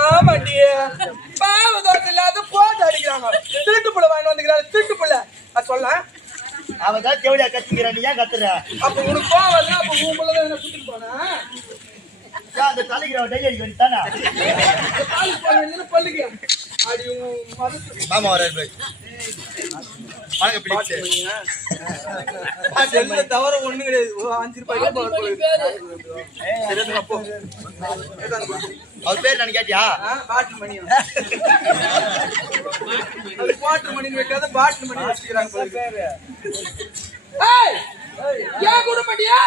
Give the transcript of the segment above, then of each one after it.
ஆமாண்டி பாவ தோசை இல்லாத போட்டு அடிக்கிறாங்க. திருட்டு புள்ள வாங்கி வந்துக்கிறாங்க. திருட்டு புள்ள சொல்ல அவதான் தேவடியா கத்துக்கிறான். நீ ஏன் கத்துற? அப்ப உனக்கு போவல அப்ப உன் புள்ளதான் என்ன சுத்திட்டு போனா அந்த தலைக்கிறவன் டெய்லி அடிக்க வேண்டியதானா? பள்ளிக்கு அடி மாமா வர தவிர ஒண்ணு கிடையாது. 5 ரூபாய்க்கு அவர் பேர் நான் கேட்டியா? பாட்டில் மணி பாட்டில் மணி வைக்காத பாட்டில் மணி வச்சுக்கிறாங்க பேரு. ஏன் கூட மாட்டியா?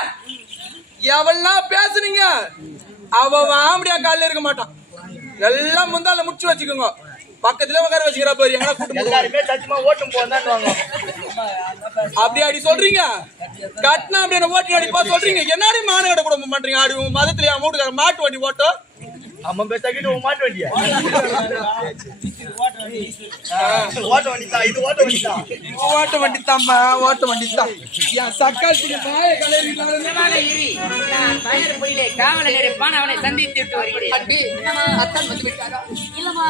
எவெல்லாம் பேசுனீங்க அவ ஆம்படியா காலில் இருக்க மாட்டான். எல்லாம் முந்தால முடிச்சு வச்சுக்கோங்க. பக்கத்துல உட்கார வச்சுக்கிறா பாரு. எல்லாருமே சத்தியமா ஓட்டும் போந்தான்னு அப்படி அடி சொல்றீங்க. கட்டினா அப்படி ஓட்டி அடிப்பா சொல்றீங்க. என்னடி மாநகர குடும்பம் பண்றீங்க? ஆடி உங்க மதத்துல என் வீட்டுக்கார மாட்டு வண்டி ஓட்டும். அம்மா பேசாக்கிட்டு உன் மாட்டு வண்டியா? ஓட்ட வண்டி தான். இது ஓட்ட வண்டி தான். ஓட்ட வண்டி தான்மா. ஓட்ட வண்டி தான். என் சக்காலத்துக்கு பாய கலரி அவனை சந்தித்து விட்டு வருகிறேன். அத்தான் வந்து விட்டாரா? இல்லம்மா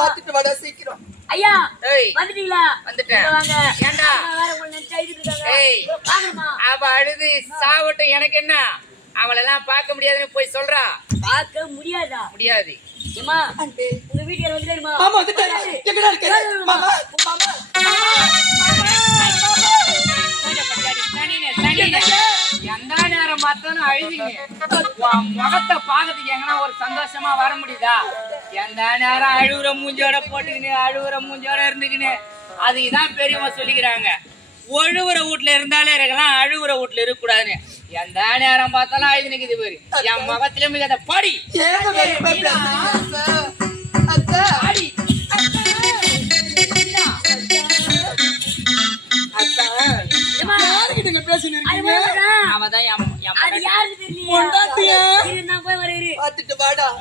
பாத்துட்டு வாடா சீக்கிரம். ஐயா வந்துட்டீங்களா? வந்துட்டேன். வாங்க. ஏண்டா அவ அழுது சாவட்டும், எனக்கு என்ன? அவளெல்லாம் பார்க்க முடியாதுன்னு போய் சொல்றா. பார்க்க முடியாதா? முடியாது. ஏமா உங்க வீட்டுக்கு வந்துட்டாருமா? மாமா வந்துட்டாரு. எங்கடா இருக்காரு? மாமா மாமா எந்த நேரம் பார்த்தாலும் அழுதிங்க. முகத்தை பாக்கிறதுக்கு எங்கன்னா ஒரு சந்தோஷமா வர முடியுதா? எந்த நேரம் அழுகுற மூஞ்சோட போட்டுக்கின்னு அழுகுற மூஞ்சோட இருந்துக்கின்னு அதுக்குதான் பெரியவங்க சொல்லிக்கிறாங்க. ஒழுகுற வீட்டுல இருந்தாலே இருக்கலாம், அழுகுற வீட்டுல இருக்க கூடாதுன்னு. எந்த நேரம் பார்த்தாலும் அழுது நிக்குது பாரு. என் முகத்திலே மிக அதை பாடி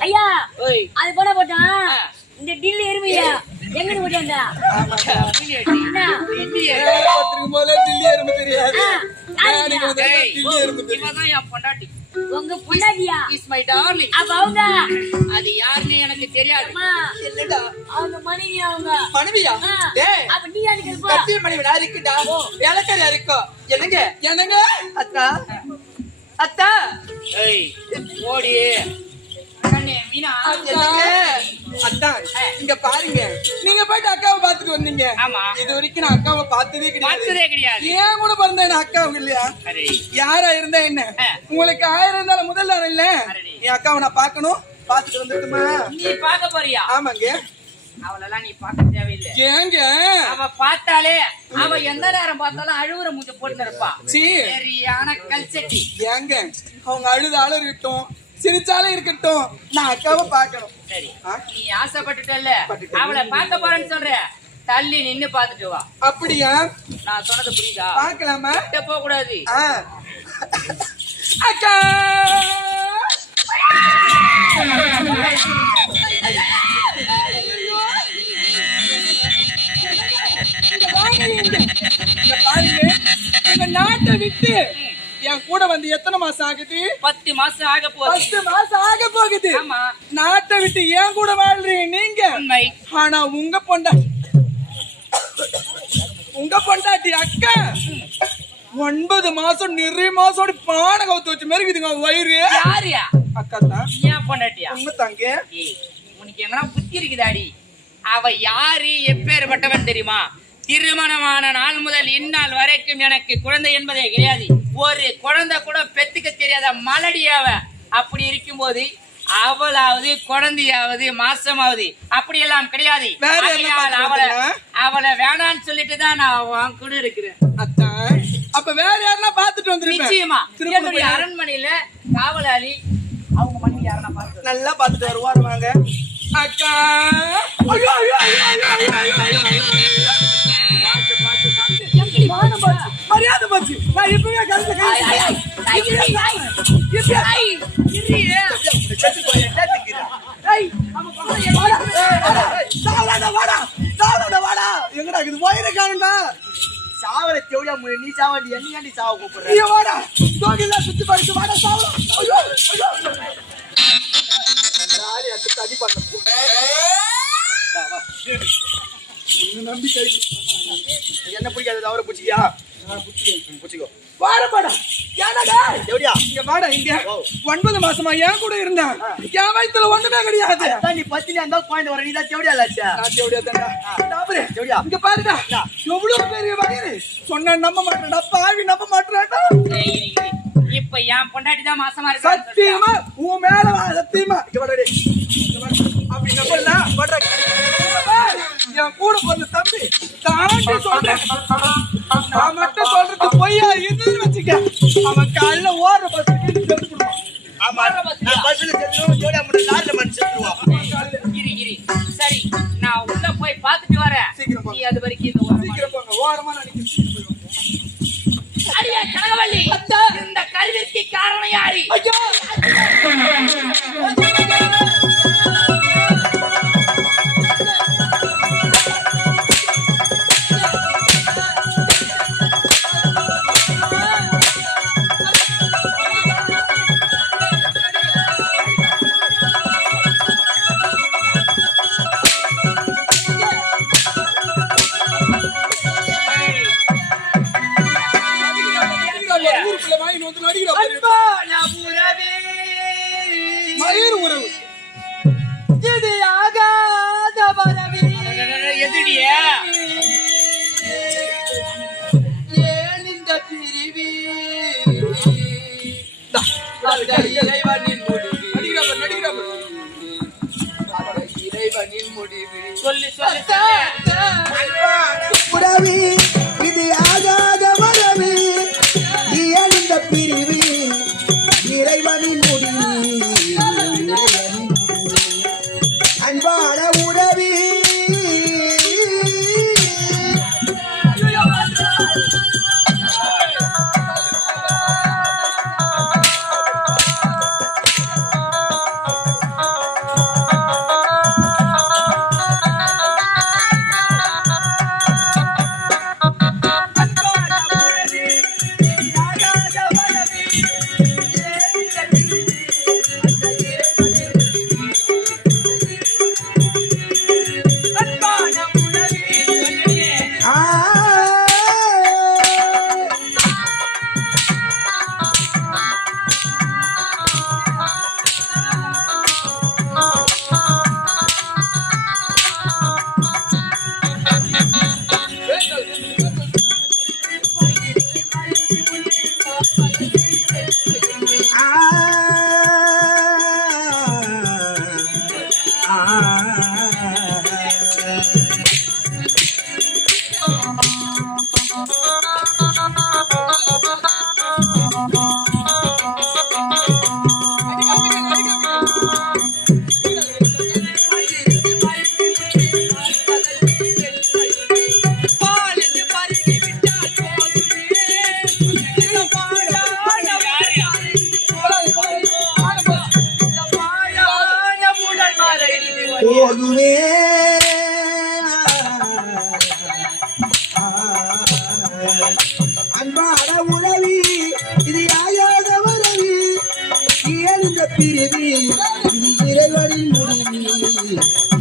ஐயா அது போட போட்டான். இந்த டில்லி எருமையா எங்க போட்டாண்டா? உங்க பொண்டாட்டியா? அப்ப அவங்க அது யாருன்னு எனக்கு தெரியாது. அவங்க மனைவி. அவங்க மனைவியா? அப்ப நீ யாருக்கு இருப்பா? கத்திய மனைவி நான் இருக்குடா. வேலைக்காரியா இருக்கோ? என்னங்க என்னங்க அத்தா அத்தா ஓடி மீனா அத்தான் இங்க பாருங்க. நீங்க போயிட்டு அக்காவை பாத்துட்டு வந்தீங்க. ஆமா. இது வரைக்கும் நான் அக்காவை பார்த்ததே கிடையாது. ஏன் கூட பிறந்த என்ன அக்காவும் இல்லையா? யாரா இருந்தா என்ன? உங்களுக்கு 1000 இருந்தாலும் முதல்ல இல்ல. என் அக்காவை நான் பாக்கணும். பாத்துட்டு வந்துட்டுமா? நீ பாக்க போறியா? ஆமாங்க. அவளெல்லாம் நீ பார்க்க தேவையில்லை. ஏங்க? அவ பார்த்தாலே அவ எந்த நேரம் பார்த்தாலும் அழுவுற மூஞ்ச போட்டு இருப்பா. சரியான கல்சட்டி. ஏங்க அவங்க அழுதாலும் இருக்கட்டும், சிரிச்சாலும் இருக்கட்டும், நான் அக்காவை பாக்கணும். சரி, நீ ஆசைப்பட்டுட்டல்ல, அவளை பார்க்க போறேன்னு சொல்ற, தள்ளி நின்னு பாத்துட்டு வா. அப்படியா? நான் சொன்னது புரியுதா? பாக்கலாமா? போக கூடாது. அக்கா நாட்டை விட்டு என் கூட வந்து எத்தனை மாசம் ஆகுது? 10 மாசம் ஆக போகுது. 10 மாசம் ஆக போகுது. நாட்டை விட்டு என் கூட வாழ்றீங்க நீங்க. ஆனா உங்க பொண்டாட்டி அக்கா 9 மாசம் நிறைய மாசம் பானை கவுத்து வச்ச மாதிரி இருக்குதுங்க வயிறு. யாரியா? அக்கா தான். ஏன் பொண்டாட்டியா? உங்க தாங்க. உனக்கு எங்கன்னா புத்தி இருக்குதாடி? அவ யாரு, எப்பேற்பட்டவன் தெரியுமா? திருமணமான நாள் முதல் இந்நாள் வரைக்கும் எனக்கு குழந்தை என்பதே கிடையாது. ஒரு குழந்தை கூட பெத்துக்க தெரியாத மலடியாவ. அப்படி இருக்கும்போது அவளாவது குழந்தையாவது மாசமாவது அப்படியெல்லாம் கிடையாது. அவளை வேணான்னு சொல்லிட்டு தான் நான் கூட இருக்கிறேன். அப்ப வேற யாருன்னா பாத்துட்டு வந்து நிச்சயமா என்னுடைய அரண்மனையில காவலாளி அவங்க மனைவி யாருன்னா பாத்து நல்லா பாத்துட்டு வருவாங்க. அக்கா மரியாதை போச்சு. நான் இப்பவே எங்கடா இது வயிறு காணுண்டா? சாவர தேவடியா நீ சாவண்டி என்னையாண்டி சாவ கூப்பிடுற நீ வாடா தோகில சுத்தி படிச்சு வாடா சாவலாம் ஐயோ ஐயோ நாளை அடி பண்ண போ வா வா நீ நம்பி கை என்ன பிடிக்காது அவரை பிடிச்சிக்கியா பிடிச்சிக்கோ வாடா ஏனடா தேவடியா இங்க வாடா இங்க 9 மாசமா ஏன் கூட இருந்தான் என் வயித்துல ஒண்ணுமே கிடையாது அதான் நீ பத்தினியா இருந்தா குழந்தை வர நீதான் தேவடியா லாச்சா நான் தேவடியா தான்டா டாபரே தேவடியா இங்க பாருடா எவ்வளவு பெரிய வயிறு சொன்னா நம்ப மாட்டேடா பாவி நம்ப மாட்டேடா இப்ப என் பொண்டாட்டி தான் மாசமா இருக்கா சத்தியமா உன் மேல சத்தியமா இங்க வாடா டேய் அப்படி நம்பல வாடா என் கூட போற தம்பி தாண்டி சொல்றேன் நான் மட்டும் சொல்றது பொய்யா இருந்துன்னு வச்சுக்க அவன் காலைல ஓடுற பஸ் செத்துடுவான் ஆமா நான் பஸ்ல செத்துறோம் தேவடியா முன்ன லாரில மண் செத்துடுவான் கிரி சரி நான் உள்ள போய் பாத்துட்டு வரேன் சீக்கிரம் போ. நீ அது வரைக்கும் இந்த ஓரமா சீக்கிரம் போங்க ஓரமா நினைக்கிறேன் அடியே கனகவள்ளி இந்த கருவிற்கு காரணம் யாரு ஐயோ ஊருக்குள்ள வாங்கி வந்து நடிக்கிறோம் மயிர் உறவு இது ஆகாத வரவி எதிரியே ஏன் இந்த பிரிவி இறைவனின் முடிவு இறைவனின் முடிவு சொல்லு உறவி இது ஆகாத வரவி நீ அழிந்த பிரிவு இறைவனின் முடிவு அன்பான உறவி போகுவே அன்பான உறவி இது ஆயாத வரவி எழுந்த பிரிவி இது இறைவனின் முடிவு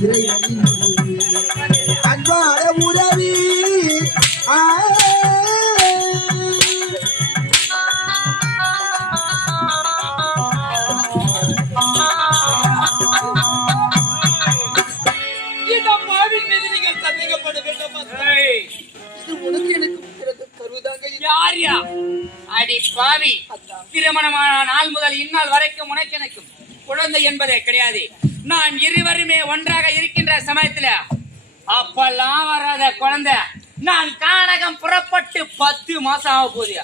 இறைவனின் முடிவு அன்பான உறவி அடி பாவி திருமணமான நாள் முதல் இந்நாள் வரைக்கும் உனக்கு எனக்கும் குழந்தை என்பதே கிடையாது. நாம் இருவருமே ஒன்றாக இருக்கின்ற சமயத்துல அப்பெல்லாம் வராத குழந்தை நான் கானகம் புறப்பட்டு 10 மாசம் ஆக போகுது.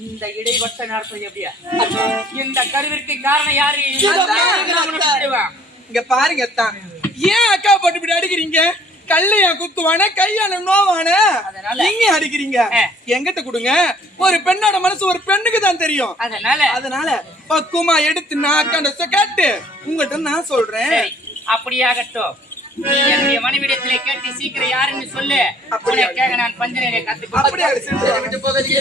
இந்த இடைப்பட்ட நாட்கள் எப்படியா இந்த கருவிற்கு காரணம் யாரு? இங்க பாருங்க தான் ஏன் அக்கா போட்டு இப்படி அடிக்கிறீங்க? கல்லையா குத்துவான கையான நோவான நீங்க அடிக்கிறீங்க. எங்கிட்ட கொடுங்க. ஒரு பெண்ணோட மனசு ஒரு பெண்ணுக்கு தான் தெரியும். அதனால பக்குவமா எடுத்து நான் கேட்டு உங்ககிட்ட நான் சொல்றேன். அப்படியாகட்டும். நீ என்னுடைய மனைவிடத்திலே கேட்டு சீக்கிரம் யாருன்னு சொல்லு. உனக்காக நான் பஞ்சநேரியை கத்துக்கொண்டு அப்படியே சிறுத்தை விட்டு போகாதீங்க.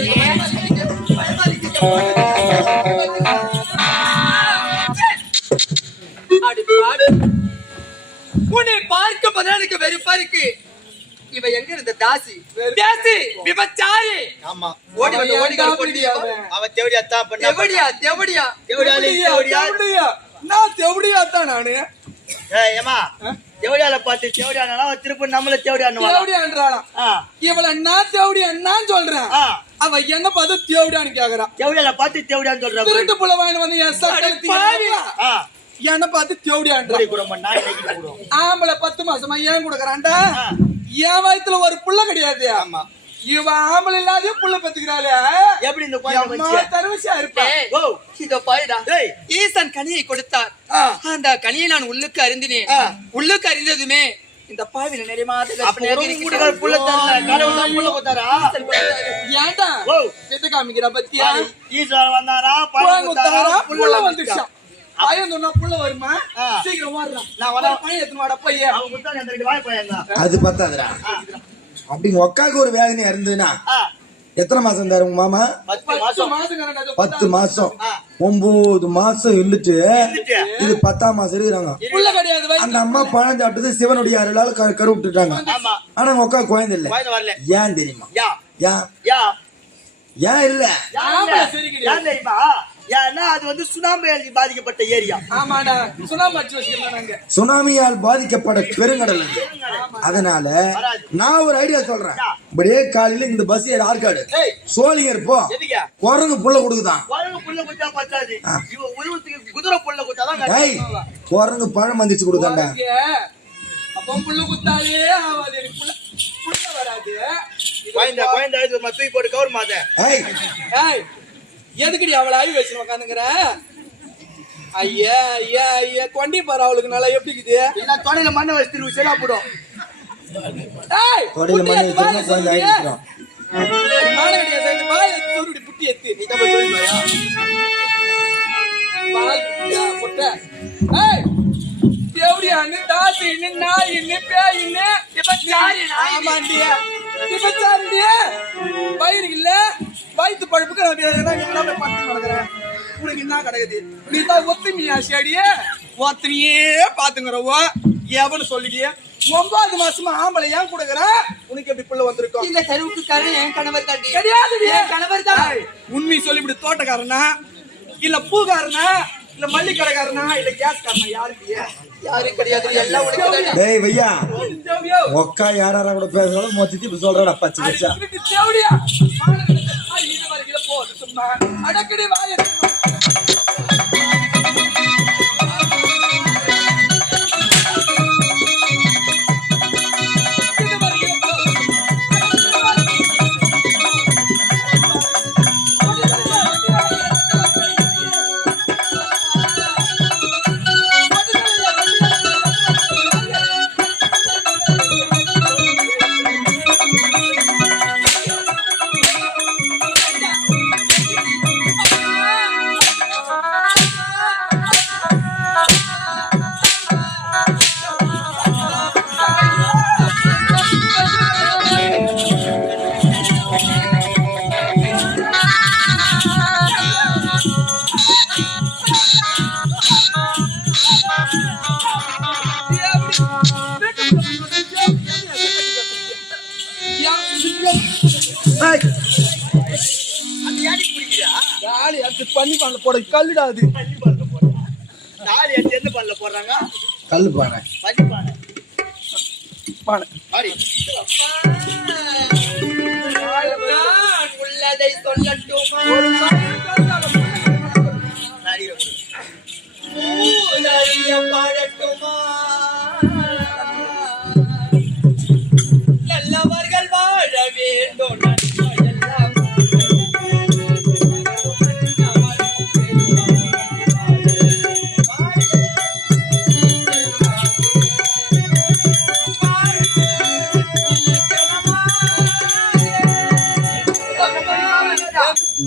அடி பாடு. உன்னை பார்க்கும் போது எனக்கு வெறுப்பா இருக்கு. இவ எங்க இருந்த தாசி விபச்சாரி. ஆமா ஓடி வந்து ஓடி கொண்டியா அவ தேவடியா தான் பண்ணா தேவடியா தேவடியா தேவடியா நான் தேவடியா தான் நானு. ஏய் ஏமா தேவடியால பார்த்து தேவடியானா திருப்பி நம்மள தேவடியானுவா தேவடியான்றாளாம். இவள நான் தேவடியான்னு சொல்றேன். அவ என்ன பார்த்து தேவடியான்னு கேக்குறா. தேவடியால பார்த்து தேவடியான்னு சொல்றா. திருட்டு புள்ள வாங்கி வந்து என் சட்டை என்ன பார்த்து தேவடியான்றா. ஆம்பளை 10 மாசமா ஏன் கொடுக்கறான்டா? என் வயத்துல ஒரு புள்ள கிடையாது. ஆமா இவ ஆம்பளை இல்லாத புள்ள பத்துக்கிறாளே. எப்படி இந்த குழந்தை தருவசியா இருப்பா. இத பாருடா. ஈசன் கனியை கொடுத்தார். அந்த கனியை நான் உள்ளுக்கு அருந்தினேன். உள்ளுக்கு அறிந்ததுமே இந்த பாவில நிறைய மாதங்கள் புள்ள தரல கடவுள் தான் புள்ள கொடுத்தாரா? ஏன்டா எது காமிக்கிற பத்தியா? ஈஸ்வரன் வந்தாரா புள்ள வந்துச்சா. பையன் சொன்னா புள்ள வருமா? சீக்கிரம் வாடுறா. நான் வர பையன் எடுத்து வாடா பையன். அவங்க குத்தா அந்த 2 வாய் பையங்க. அது பத்தாதுடா. அப்படி ஒக்காக்கு ஒரு வேதனை இருந்ததுன்னா எத்தனை மாசம் தரும் உங்க மாமா? 10 மாசம் 10 மாசம் 9 மாசம் இருந்துட்டு இது 10ஆம் மாசம் இருக்கிறாங்க. புள்ள கிடையாது. அந்த அம்மா பழம் சாப்பிட்டது சிவனுடைய அருளால் கரு விட்டுட்டாங்க. ஆமா ஆனா உங்க அக்கா குழந்தை இல்ல. குழந்தை வரல. ஏன் தெரியுமா? யா ஏன் யா ஏன் இல்ல? ஏன் தெரியுமா? ஏன்னா அது வந்து சுனாமியால் பாதிக்கப்பட்ட ஏரியா. ஆமாடா சுனாமி அடிச்சு வச்சிருக்காங்க. சுனாமியால் பாதிக்கப்பட்ட பெருங்கடல் அது. அதனால நான் ஒரு ஐடியா சொல்றேன். இப்படியே காலையில இந்த பஸ் ஆற்காடு சோழிங்கர் போ குரங்கு புள்ள கொடுக்குதான். குரங்கு புள்ள கொடுத்தா பத்தாது. இவ உருவத்துக்கு குதிரை புள்ள கொடுத்தாதான். ஏய் குரங்கு பழம் மந்திச்சு கொடுத்தாண்டா. அப்போ புள்ள குத்தாலே ஆவாது. புள்ள வராது. குழந்தை ஒரு மத்தூய் போட்டு கவர் மாத. ஏய் ஏய் எதுக்குடி அவளை ஆய்வு வச்சு உட்காந்துங்கிற? ஐயா ஐயா ஐயா கொண்டி பாரு அவளுக்கு நல்லா எப்படி இருக்குது? என்ன தொடையில மண்ணை வச்சு செலா போடும். தொடையில மண்ணை வச்சு குழந்தை ஆயிடுறோம். மானகடியா சேர்ந்து பால் எடுத்து சொருடி புட்டி எடுத்து நீ தான் போய் சொல்லியா? பால் போட்ட. ஏய் தேவடியான்னு தாசின்னு நாயின்னு பேயின்னு விபச்சாரி. ஆமாண்டியா விபச்சாரிடியா. வயிறு இல்ல வயிற்று பழுப்புக்கு நான் பார்த்து நடக்கிறேன். உனக்கு என்ன கிடையாது? நீ தான் ஒத்துமையா செடியே ஒத்துமையே பாத்துங்கிறவோ எவனு சொல்லிடியே. 9 மாசமா ஆம்பளை ஏன் கொடுக்குற? உனக்கு எப்படி புள்ள வந்திருக்கும்? இந்த தெருவுக்கு என் கணவர் தான் கிடையாது. கணவர் தான். உண்மை சொல்லிவிடு. தோட்டக்காரனா இல்ல பூக்காரனா இல்ல மல்லிக்கடைக்காரனா இல்ல கேஸ் காரனா? யாரும் கிடையாது. எல்லாம் உனக்கு. டேய் வையா ஒக்கா யாரா கூட பேசுறாலும் மொத்தத்தி இப்ப சொல்றடா பச்சை பச்சா. தேவடியா போ சும்மா அடக்கடி வாய. பண்ணி பண்ண போட கல்லுடா. அது தாலி எடுத்து எந்த பண்ணல போடுறாங்க? கல்லு பானை படி பானை பானை பாடி. உள்ளதை சொல்லட்டுமா? நாடில பாடட்டுமா? நல்லவர்கள் வாழ வேண்டும்.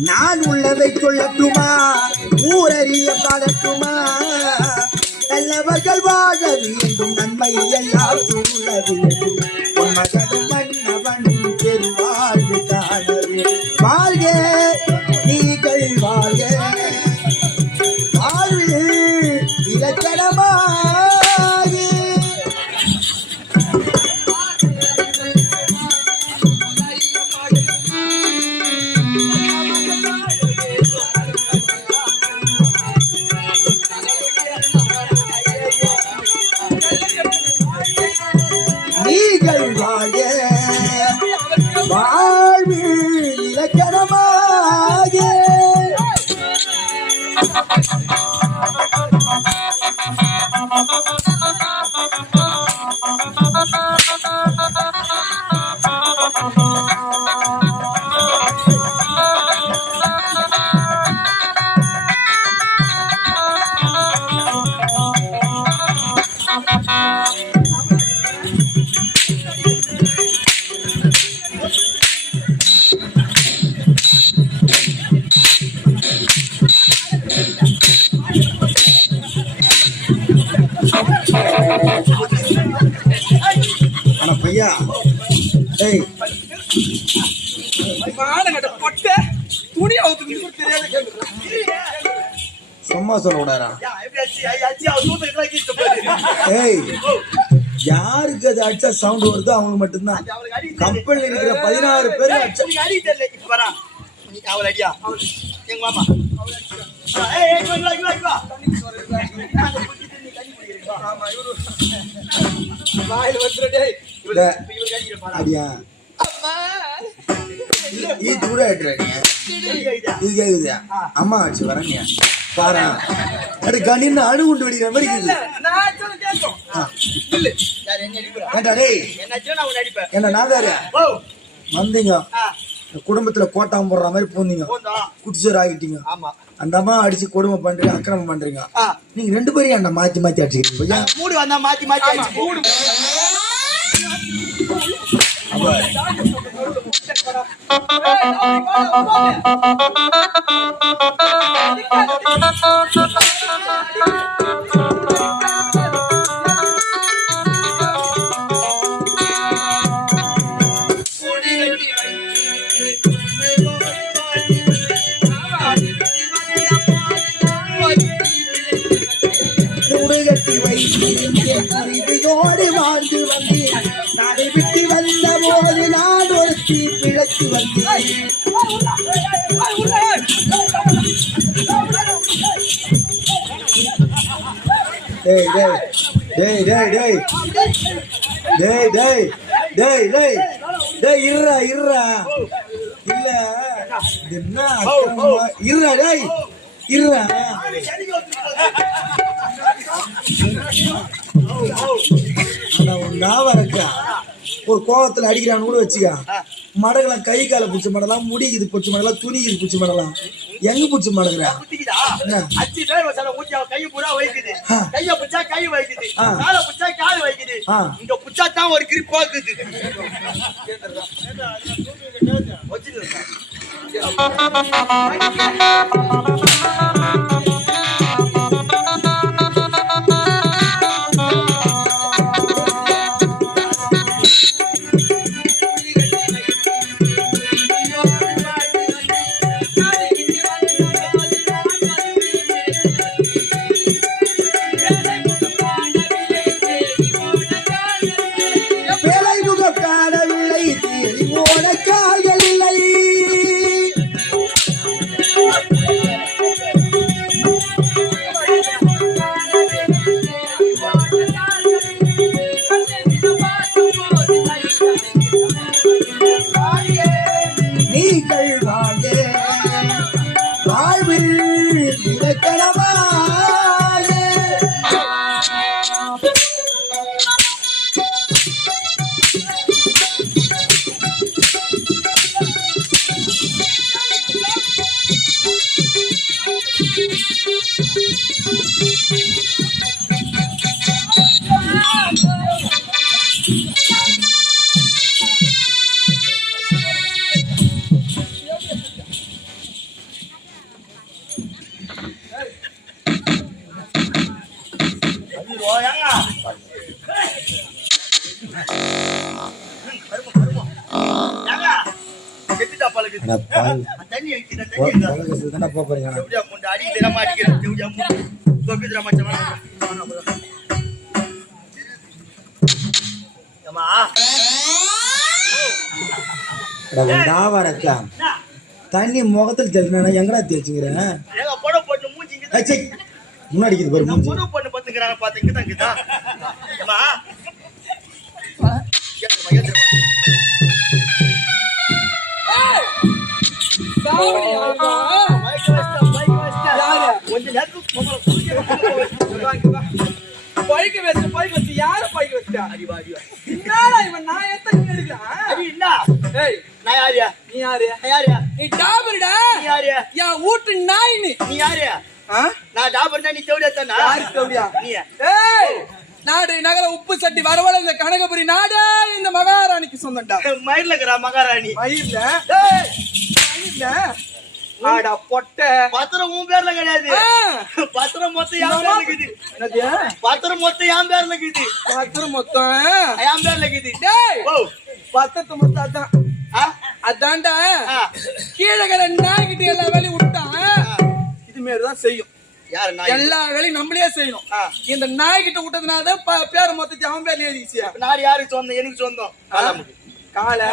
நான் உள்ளதை சொல்லட்டுமா? ஊரறிய பாடட்டுமா? நல்ல நல்லவர்கள் வாழ வேண்டும் நன்மை எல்லாம் சூழ வேண்டும் உன் மகனும் மன்னவன் பெருவாழ்வு காணவே வாழ்க நீங்கள் வாழ்க வாழ்வில் இலக்கணமாக நீங்கள் வாழ்க வாழ்வில் இலக்கணமாக ஆனா பையா ஏய் மானங்கட்ட பொட்டை துணி அவுத்துக்கு கூட தெரியாத கேக்குறேன். சும்மா சொல்ல கூடாதா எப்படி அச்சி அவ சூத்த இதெல்லாம் கீச்சு போடு. ஏய் யாருக்கு அது அடிச்சா சவுண்ட் வருதோ அவனுக்கு மட்டும்தான் அவளுக்கு அடி கம்பெனில இருக்கிற 16 பேர் அடிச்சா நீ அடி தெரியல இப்ப வரா. நீ அவள அடியா. எங்க மாமா. ஏய் ஏய் வா. ஆமா இவரு வாயில வந்துரு டேய். அடியா அம்மா ஈ கூட ஆயிட்டுறாங்க இது கேக்குது அம்மா ஆச்சு வரங்க பாரு அடி கண்ணின்னு அணு குண்டு வெடிக்கிற மாதிரி இருக்குது நான் சொல்ல கேக்கும். இல்ல யார் என்ன அடிக்குறா? ஏண்டா டேய் என்ன அடிச்சா நான் உன்னை அடிப்பேன். என்ன நாதாரியா ஓ வந்தீங்க ஆ குடும்பத்துல கோட்டாம போடுற மாதிரி போந்தீங்க போண்டா. குடிச்சோர் ஆகிட்டீங்க ஆமா. அந்த அம்மா அடிச்சு கொடுமை பண்றீங்க அக்கிரமம் பண்றீங்க ஆ நீங்க 2 பேரையும் என்ன மாத்தி மாத்தி அடிச்சுக்கிட்டீங்க மூடு வந்தா மாத்தி மாத்தி ஆமா அடிச்சு மூடு கட்டி வைத்து வாழ்ந்து வந்தேன் நாடை விட்டு வந்த போது நான் ஒரு தீ பிழைத்து வந்தேன் டேய் டேய் டேய் டேய் டேய் டேய் டேய் டேய் டேய் இருடா இருடா இல்ல இது என்ன அக்கிரமமா? இருடா டேய் இருடா இருக்கா ஒரு கோவத்துல அடிக்கிறான்னு கூட வச்சுக்க மடங்கலாம் கை கால பூச்சி மடலாம் முடிக்குது பூச்சி மடலாம் துணிக்குது பூச்சி மடலாம் எங்க பூச்சி மடங்குற குத்திக்குதா? அச்சி நேர வச்சால ஊத்தி அவ கை பூரா வைக்குது. கைய புச்சா கை வைக்குது. கால புச்சா கால் வைக்குது. இங்க புச்சா தான் ஒரு கிரிப் போகுது. வேலை முகம் காணவில்லை தேடி ஓட கால்கள் இல்லை நீங்கள் வாங்க வாழ்வில் இலக்கணமாக செத்துட்டா பழகுது. அட பாவி. தண்ணி வைக்கிற தண்ணி வைக்கிற. பழக்கத்துக்கு தானே போக போறீங்க எப்படியா முண்டை அடிக்கிற மாதிரி அடிக்கிற. எப்படியா தொக்குதுடா மச்சான். ஏம்மா டாவரக்கா தண்ணி முகத்தில் தெளினா எங்கடா தேய்ச்சிக்கிறேன் ஏங்க போட போட்டு மூஞ்சி இங்க தான். முன்னாடி இருக்குது பாரு மூஞ்சி போட போட்டு பத்துங்கறாங்க பாத்து இங்க தான் இருக்குதா. ஏம்மா ஏத்துமா. சாவடியாமா. பைக் வச்சிட்டா. யாரு? கொஞ்சம் நேரத்துக்கு போகல. பைக்கு வச்சு யாரு பைக்கு வச்சா? அடிவா அடிவா. என்னடா இவன் நான் எத்த நீ எடுக்கிறான்? அடி என்ன? ஏய் நான் யாரியா? நீ யாரு? நான் யாரியா? நீ டாபர்டா. நீ யாரியா? என் வீட்டு நாய் நீ. நீ யாரியா? ஆ? நான் டாபர் தான். நீ தேவடியா தானா? யாரு தேவடியா? நீ. ஏய் நாடு நகர உப்பு சட்டி வரவழ இந்த கனகபுரி நாடே இந்த மகாராணிக்கு சொந்தம்டா. மயிர்ல இருக்கிற மகாராணி. மயில்ல ஏய் மயில்ல ஆடா பொட்ட பத்திரம் உன் பேர்ல கிடையாது. ஆ. பத்திரம் மொத்தம் என் பேர்ல இருக்குது. என்னது? பத்திரம் மொத்தம் என் பேர்ல இருக்குது. பத்திரம் மொத்தம் என் பேர்ல இருக்குது. டேய் ஓ பத்திரத்தை மொத்தம் அதான் ஆ அதான்டா ஆ. கீழே கிட நாய்கிட்ட எல்லா வேலையும் விட்டான் இது மாரிதான் செய்யும். யாரு நான்? எல்லா வேலையும் நம்மளே செய்யணும். ஆ. இந்த நாய்கிட்ட விட்டதுனாலதான் பேரை மொத்தத்தை அவன் பேர்ல எழுதிச்சியா. நான் யாருக்கு சொந்தம்? எனக்கு சொந்தம். காலாமுக்கு. காலை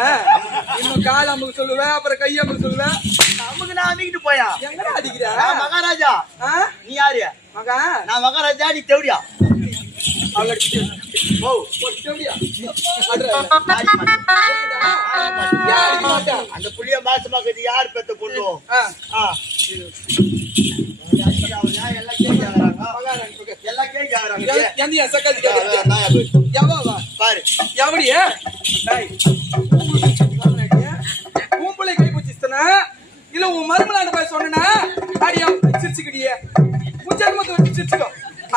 இன்னும் கால அமுக்கு சொல்லுவேன், அப்புறம் கைய அமுக்கு சொல்லுவேன். நமக்கு நான் அன்னைக்கிட்டு போயா? எங்கடா அடிக்கிற? நான் மகாராஜா. ஆ? நீ யாரு? மகா நான் மகாராஜா. நீ தேவடியா? அவளை அடிச்சு. ஓ எப்படியா? அட்ரா. ஆடி மாட்டேன். ஏன் அடிக்க மாட்டா? அந்த புள்ளிய மாசமாக்குது யார் பெத்த பொண்ணு? ஆ. ஆ. எல்லாம் கேட்கிறாங்க. மகாராணி பக்கம். எல்லாம் கேட்கிறாங்க. எந்தியா சக்காத்தி கேட்கறது? நான் யாரு? எவா வா? பாரு. எவடியே? டேய். பூம்புளை கை பிடிச்சிட்டனா இல்ல உன் மருமலான போய் சொன்னா அடியா சிரிச்சுக்கிடியே. முச்சர்மத்தை வச்சு சிரிச்சுக்கோ.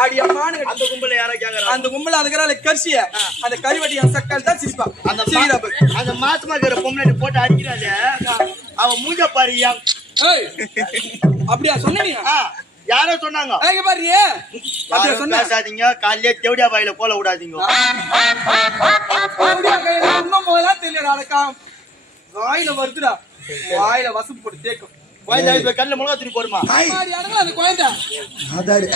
அடியா மானு அந்த கும்பல யாரா கேக்குறாங்க? அந்த கும்பல அதுக்கறால கர்சிய அந்த கறிவட்டி அந்த சக்கால் தான் சிரிப்பா. அந்த சிரிடா பாரு. அந்த மாசமா இருக்கிற பொம்பளை போட்டு அடிக்கிறாளே அவன் மூஞ்ச பாரு. ஏய் அப்படியா சொன்ன நீ? யாரோ சொன்னாங்க. ஏங்க பாருங்க அப்படியே சொன்னா பேசாதீங்க. காலையிலே தேவடியா வாயில கோல விடாதீங்க. அப்படியே கையில இன்னும் முதல்ல தெரியல அடக்கம் வாயில வருதுடா. வாயில வசப்பு போட்டு தேக்கும். குழந்தை கண்ணுல மிளகா தூள் போடுமா? மாதிரி அடங்கல அந்த குழந்தை அதாரு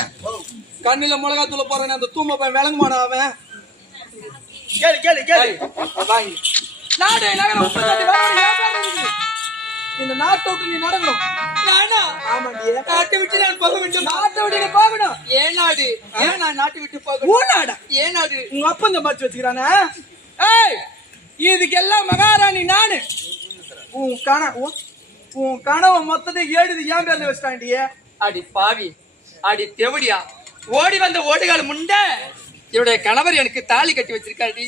கண்ணில மிளகா தூள போறேன். அந்த தூம போய் விளங்குமாடா அவன். கேளு கேளு கேளு. வாங்கி நாடு நகர உப்பு தட்டி வாங்க. இந்த நாட்டை விட்டு நீ நடக்கணும். நானா? ஆமாடி. நாட்டை விட்டு நான் போக வேண்டும். நாட்டை விட்டு நீ போகணும். ஏன் நாடு? ஏன் நான் நாட்டை விட்டு போகணும்? ஊ நாடா? ஏன் நாடு? உங்க அப்பா இந்த மாதிரி வச்சுக்கிறானா? ஏய் இதுக்கெல்லாம் மகாராணி நானு. உன் கனவை மொத்தத்தை எழுதி ஏன் பேர்ல வச்சிட்டாண்டியே. அடி பாவி, அடி தேவடியா, ஓடி வந்த ஓடுகால முண்டை. இவருடைய கணவர் எனக்கு தாலி கட்டி வச்சிருக்காரு.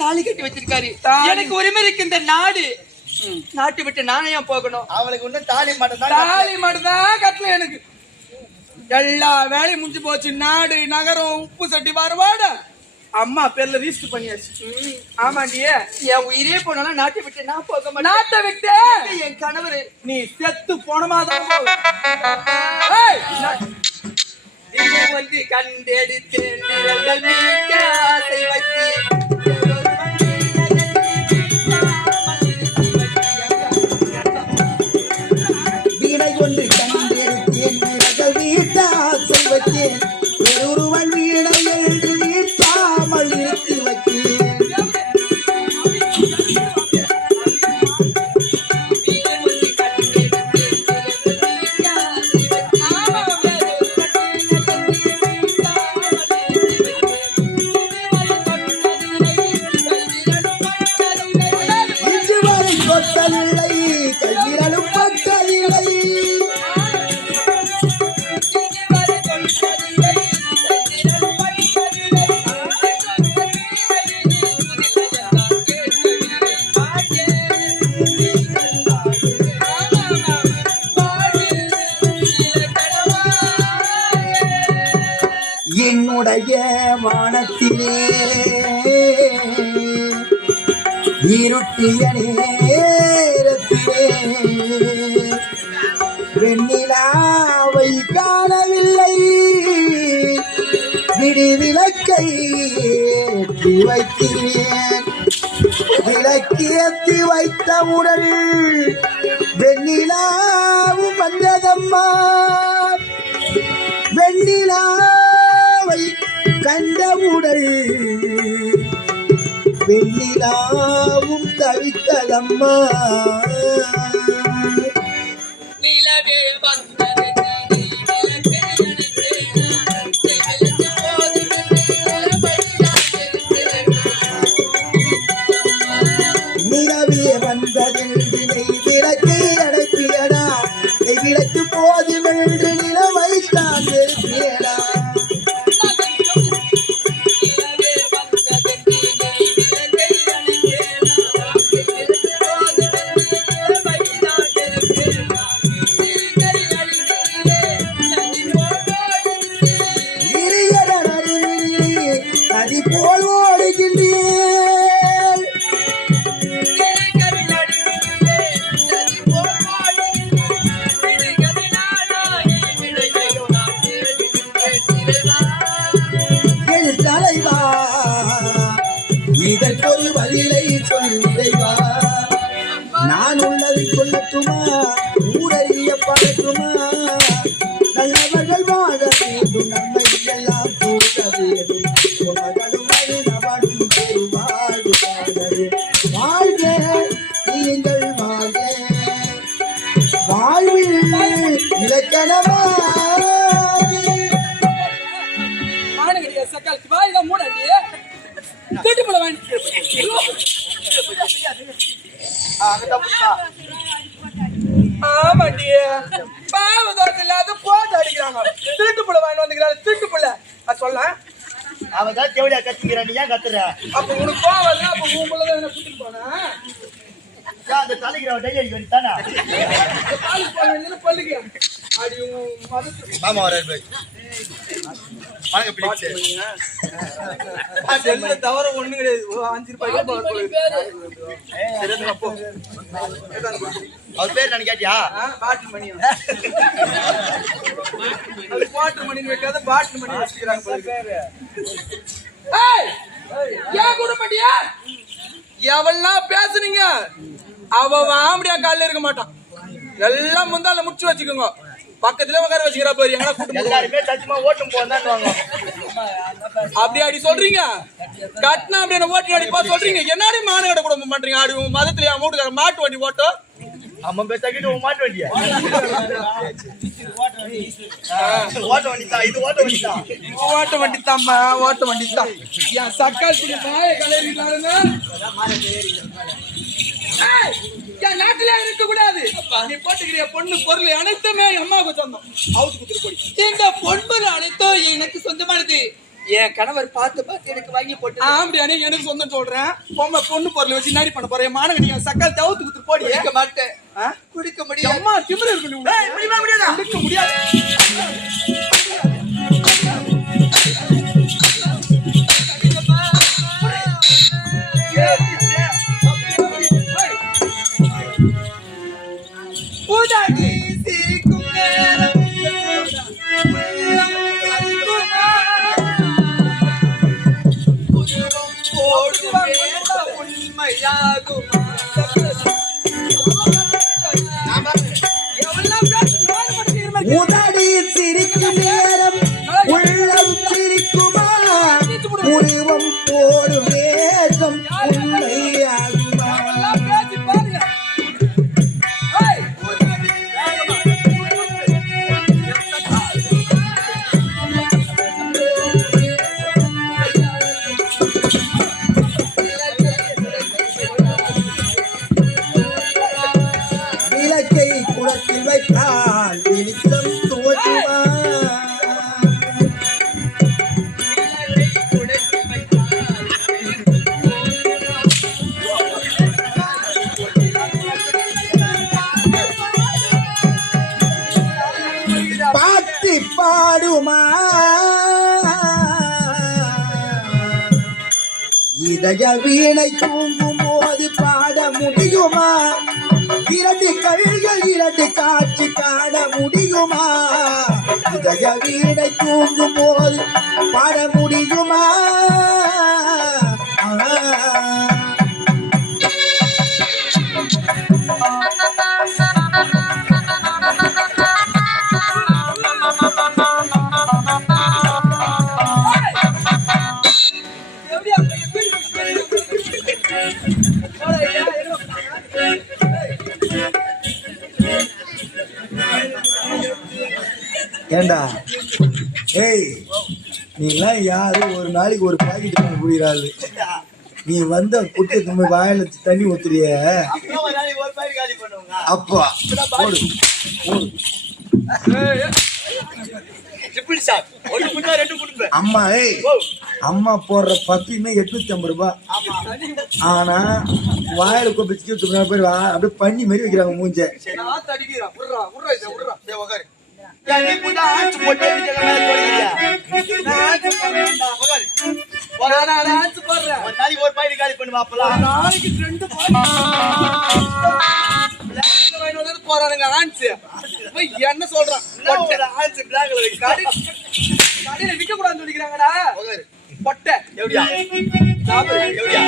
தாலி கட்டி வச்சிருக்காரு. எனக்கு உரிமை இருக்கு இந்த நாடு. நாட்டு விட்டு நானே ஏன் போகணும்? அவளுக்கு இன்னும் தாலி மட்டும் தான். தாலி மட்டும் தான் கட்டல எனக்கு. எல்லா வேலையும் முடிஞ்சு போச்சு. நாடு நகரம் உப்பு சட்டி வரவாட அம்மா பேர்ல ரிஜிஸ்டர் பண்ணியாச்சு. ஆமாண்டியே. என் உயிரே போனாலும் நாட்டை விட்டு நான் போக மாட்டேன். நாட்டை விட்டு என் கணவர் நீ செத்து போனமாதான் வந்து கண்டெடுத்தேன் நிழல்கள் மீட்க ஆசை வைத்தேன். வீணை கொண்டு கண்டெடுத்தேன் வீரர்கள் வீட்டா செல்வத்தேன் ஒருவன் வீணை என்று வீட்டாமல் நிறுத்தி வைத்தேன். இஞ்சுவரை கொட்டலில்லை கைவிரலும் பட்டதில்லை. என்னுடைய வானத்திலே இருட்டிய நேரத்திலே வெண்ணிலாவை காணவில்லை விடிவிலக்க விளக்கை ஏற்றி வைத்தேன். விளக்கேற்றி வைத்தவுடன் வெண்ணிலாவும் வந்ததம்மா. வெண்ணிலாவை கண்டவுடன் வெண்ணிலாவும் தவித்ததம்மா. நிலவே வந்தது நிலவே வந்ததென்று நெய் விளக்கை அடைப்பியடா. நெய் விளக்கு போதுமென்று நிலவை தான் வெறுப்பியடா. நதி போல் ஓடுகின்றேன். என் தலைவா இதற்கொரு பதிலை சொல்லைவா. நான் உள்ளதை கொள்ளட்டுமா ஊரறிய பழக்குமா. நல்லவர்கள் வாழ வேண்டும் நன்மை எல்லாம் கூற வேண்டும். மகளும் நவனும் பெருவாழ்வு வாழ்க நீங்கள் வாழ்க. வாழ்வில் இலக்கணமா மானகடியா சக்கால் வாயில மூடடி திட்டு போல வாங்கி ஆமாண்டி பாவ தோசை இல்லாத போட்டு அடிக்கிறாங்க. திட்டு போல வாங்கி வந்துக்கிறாங்க. திட்டு போல சொல்ல அவதான் தேவடியா கத்திக்கிறா, நீ ஏன் கத்துற? அப்ப உனக்கு போவாது. அப்ப உன் பிள்ளைதான் என்ன கூட்டிட்டு போனா அந்த தலைக்கிறவ டை அடிக்க வேண்டியதானே? பாலுக்கு போக வேண்டியது பள்ளிக்கு அடி மதத்து மாமா வர வணக்கம் பிடிச்சு செல்ல தவிர ஒண்ணு கிடையாது. 5 ரூபாய்க்கு அவர் பேர் நான் கேட்டியா? பாட்டில் மணி பாட்டில் மணி வைக்காத பாட்டில் மணி வச்சுக்கிறாங்க. ஏன் கூட மாட்டியா? எவெல்லாம் பேசுனீங்க அவன் ஆம்படியா காலில் இருக்க மாட்டான். எல்லாம் முந்தால முடிச்சு வச்சுக்கோங்க. பக்கத்துல உட்கார வச்சுக்கிறா பாரு. எங்கன்னா கூட்டு எல்லாருமே சத்தியமா ஓட்டும் போதான்னு அப்படி அடி சொல்றீங்க. கட்டினா அப்படி ஓட்டி அடிப்பா சொல்றீங்க. என்னடி மானகட குடும்பம் பண்றீங்க? அடி உங்க மதத்துல மூட்டுக்கார மாட்டு வண்டி ஓட்டும். அம்மா பேசாக்கிட்டு மாட்டு வண்டியா? ஓட்ட வண்டி தான் இது. ஓட்ட வண்டி தான். ஓட்ட வண்டி தாம்மா. ஓட்ட வண்டி தான். என் சக்கால் வாய கலரிங்க. நாட்டில இருக்க கூடாது. நீ போட்டுக்கிற பொண்ணு பொருள் அனைத்துமே அம்மாவுக்கு சொந்தம். அவுத்து குத்துட்டு போய் இந்த பொன்பொருள் அனைத்தும் எனக்கு சொந்தமானது. என் கணவர் பார்த்து எனக்கு வாங்கி போட்டு ஆம்படியானே எனக்கு சொந்தம் சொல்றேன். பொண்ணு பொருள் வச்சு நாடி பண்ண போறேன். மானகடி சக்கால் தவுத்து குத்துட்டு போடி. குடிக்க மாட்டேன். குடிக்க முடியாது. அம்மா திமிரு இருக்கு. குடிக்க முடியாது. உதடி சிரிக்கும் நேரம் உள்ளம் சிரிக்குமா. உருவம் போடும் வேகம் உண்மையாகுமா. விளக்கை குளத்தில் வைத்தால் வெளிச்சம் தோற்றுமா. பாட்டு பாடுமா. இதய வீணை தூங்கும் போது பாட முடியுமா. 2 கண்கள் 2 காட்சி காண முடியுமா. இதய வீணை தூங்கும் போது பாட முடியுமா? ஏண்டா ஏய், நீ எல்லாம் யாரு ஒரு நாளைக்கு ஒரு பாக்கெட் குடிக்கிறாரு? நீ வந்த குட்டி தும்பி வாயில தண்ணி ஊத்துறிய அப்பா போடு போடு. அம்மா ஏய், அம்மா போடுற பப்பின்னு 850 ரூபாய். ஆனா வாயில கொப்பிச்சு பேர் அப்படியே பண்ணி மாதிரி வைக்கிறாங்க மூஞ்ச. என்ன சொல்றான் கடையில விற்க கூடாதுன்னு சொல்லிக்கிறாங்கடா. பொட்டை எப்படியா எப்படியா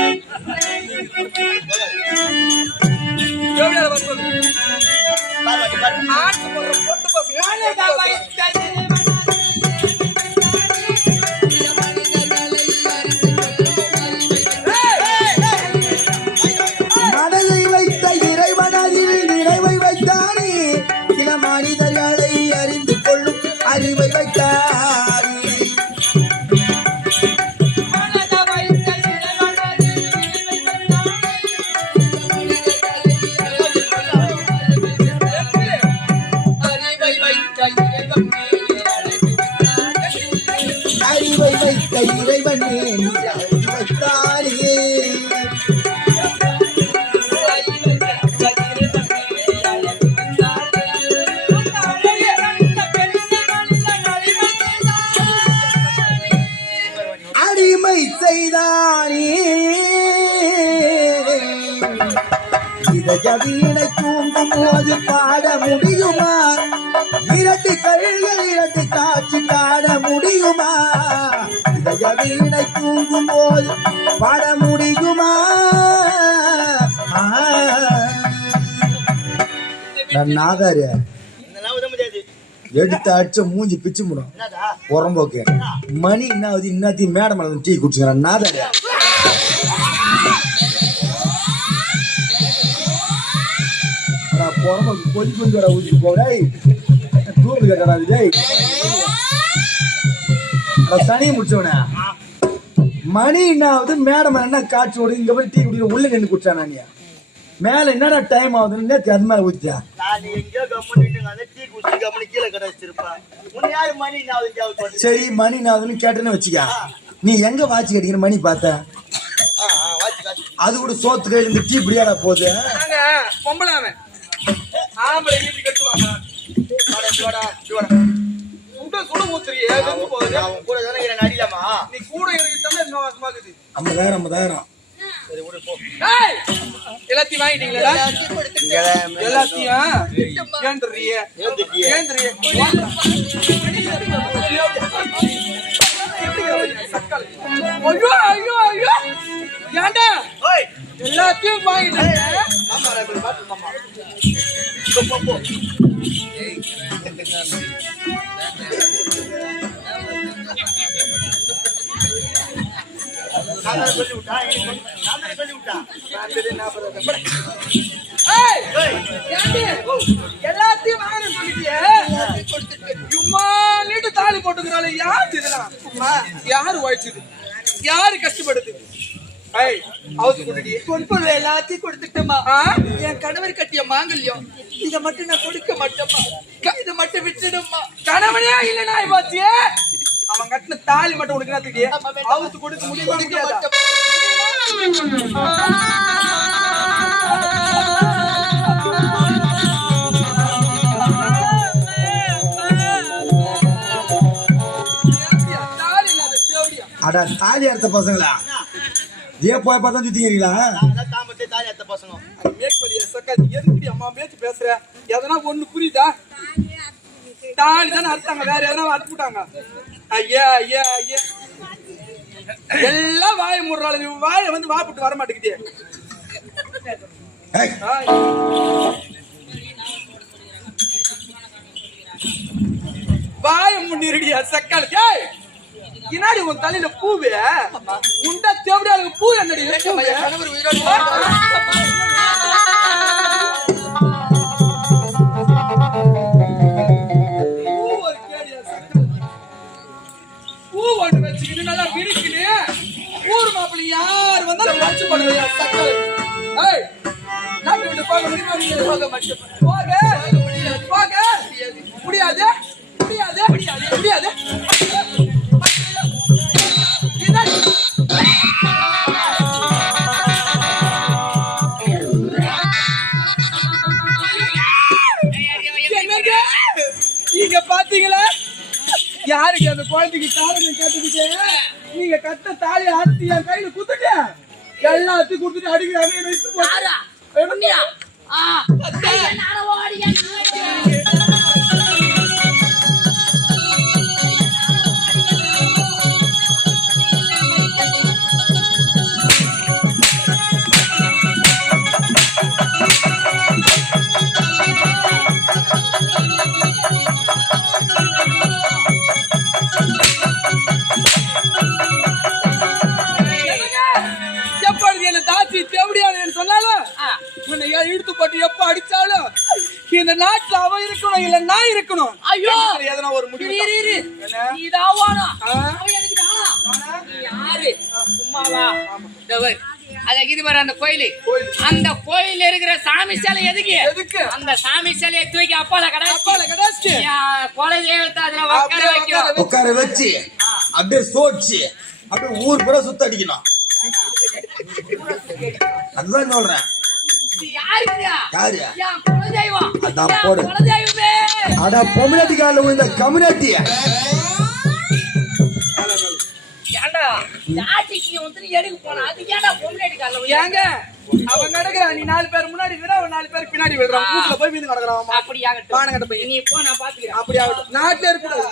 ஆட்டு போடுற பொட்டு பசங்க மனதை வைத்த இறைவன் அறிவில் நிறைவை வைத்தானே, சில மனிதர்களை அறிந்து கொள்ளும் அறிவை வைத்தார். அறிவை வைத்த இறைவனே வைத்தாரே. அடிமை செய்தானே இதய வீணை தூங்கும் போது பாட முடியுமா? இரண்டு கைகள் இரண்டு காட்சி காண முடியுமா? இதய வீணை தூங்கும் போது பாட முடியுமா? நான் நாதாரு எடுத்து அடிச்ச மூஞ்சி பிச்சு முடும் உரம்போக்கு மணி என்ன ஆகுது? இன்னத்தையும் மேடம் டீ குடிச்சுக்கிறேன் நாதாரு. புறம்போக்கு கொஞ்சம் கொஞ்சம் ஊற்றி போடா தூக்கு கட்டாது டேய். சனியை முடிச்சவன மணி என்ன ஆகுது? மேடம் என்ன காட்சி ஓடு இங்க போய் டீ குடிக்கிற உள்ள நின்று குடிச்சானா? நீ மேல என்னடா டைம் ஆகுதுன்னு அது மேல ஊத்தியா? சரி மணி நாதுன்னு கேட்டேன்னு வச்சுக்க. நீ எங்க வாட்சி கட்டிக்கிற மணி பார்த்த? அது கூட சோத்து கையில இருந்து டீ பிடியாடா போகுது. பொம்பளை ஆம்பளை இப்படி கட்டுவாங்க. சுட ஊத்துறியே கூட அடிலாமா? நீ கூட இருக்குது 50,000 எல்லாத்தையும் வாங்கிட்டீங்களா? எல்லாத்தையும் ஏந்திரியே ஏந்திரியே ஐயோ ஐயோ ஐயோ ஏண்டா எல்லாத்தையும் வாங்கிட்டீங்க. எல்லாத்தையும் தாலி போட்டுக்கிறாள். யாரு உழைச்சது? யாரு கஷ்டப்படுது? எல்லாத்தையும் கொடுத்துட்டோமா? என் கணவர் கட்டிய மாங்கல்யம் இதை மட்டும் நான் கொடுக்க மாட்டேமா. இதை மட்டும் விட்டுடுமா. கணவனே இல்லைன்னா பாத்தியே அவன் கட்டின தாலி மட்டும் உனக்கு அவத்து கொடுக்க முடியாது. அடா தாலி அறுத்த பசங்களா ஏன் போய் பார்த்தா சுத்திக்கிறீங்களா? அம்மா பேச்சு பேசுற எதனா ஒண்ணு புரியுதா? தாலி தானே அறுத்தாங்க, வேற எதனா அறுத்து விட்டாங்க. ஐயா ஐயா ஐயா, எல்லாம் வாயை மூடுறாளுங்க. வாயை வந்து வாப்பிட்டு வர மாட்டேங்குது. ஏய், வாயை முன்னிருடியா சக்கால. ஏய், பின்னாடி உன் தலையில பூவு உண்டா தேவடியாளுக்கு பூ என்னடி கணவர் பூ ஒன்று வச்சுக்கிட்டு நல்லா விரிக்குது. ஊர் மாப்பிள்ளை யார் வந்தாலும் மச்சு பண்ணுவையா சக்கல். ஏய், நாட்டு விட்டு போக முடியுமா? நீங்க போக மாட்டேன். போக போக முடியாது முடியாது முடியாது முடியாது. நீங்க பாத்தீங்களா யாருக்கு அந்த குழந்தைக்கு காரணம் கேட்டுக்கிட்டு நீங்க கட்ட தாலி ஆத்தி என் கையில குத்துட்டு எல்லாத்தையும் குடுத்துட்டு அடிக்கிறாங்க. என்ன இட்டு போறாரா என்னையா இழுத்து போட்டு எப்ப அடிச்சாலும் இந்த நாட்டுல அவ இருக்கணும் இல்ல நான் இருக்கணும். ஐயோ, எதனா ஒரு முடிவு அந்த கோயில், அந்த கோயில் இருக்கிற சாமி சிலை எதுக்கு? அந்த சாமி சிலையை தூக்கி அப்பால கடாச்சு கொலை தெய்வத்தை அதுல உட்கார வைக்கும். உட்கார வச்சு அப்படியே சோடிச்சு அப்படியே ஊர் பூரா சுத்த அடிக்கணும். அதுதான் சொல்றேன். யாரு? அதான் போடு. அட பொம்னாட்டி கால இந்த கம்யூனிட்டி ஏங்க அவன் நடக்கிறான். நீ 4 பேர் முன்னாடி விட அவன் 4 பேர் பின்னாடி விடுறான். வீட்டுல போய் வீடு நடக்கிறான். அப்படி ஆகட்டும், பானை கட்ட போய் நீ போ, நான் பாத்துக்கிறேன். அப்படி ஆகட்டும். நாட்டுல இருக்கிறது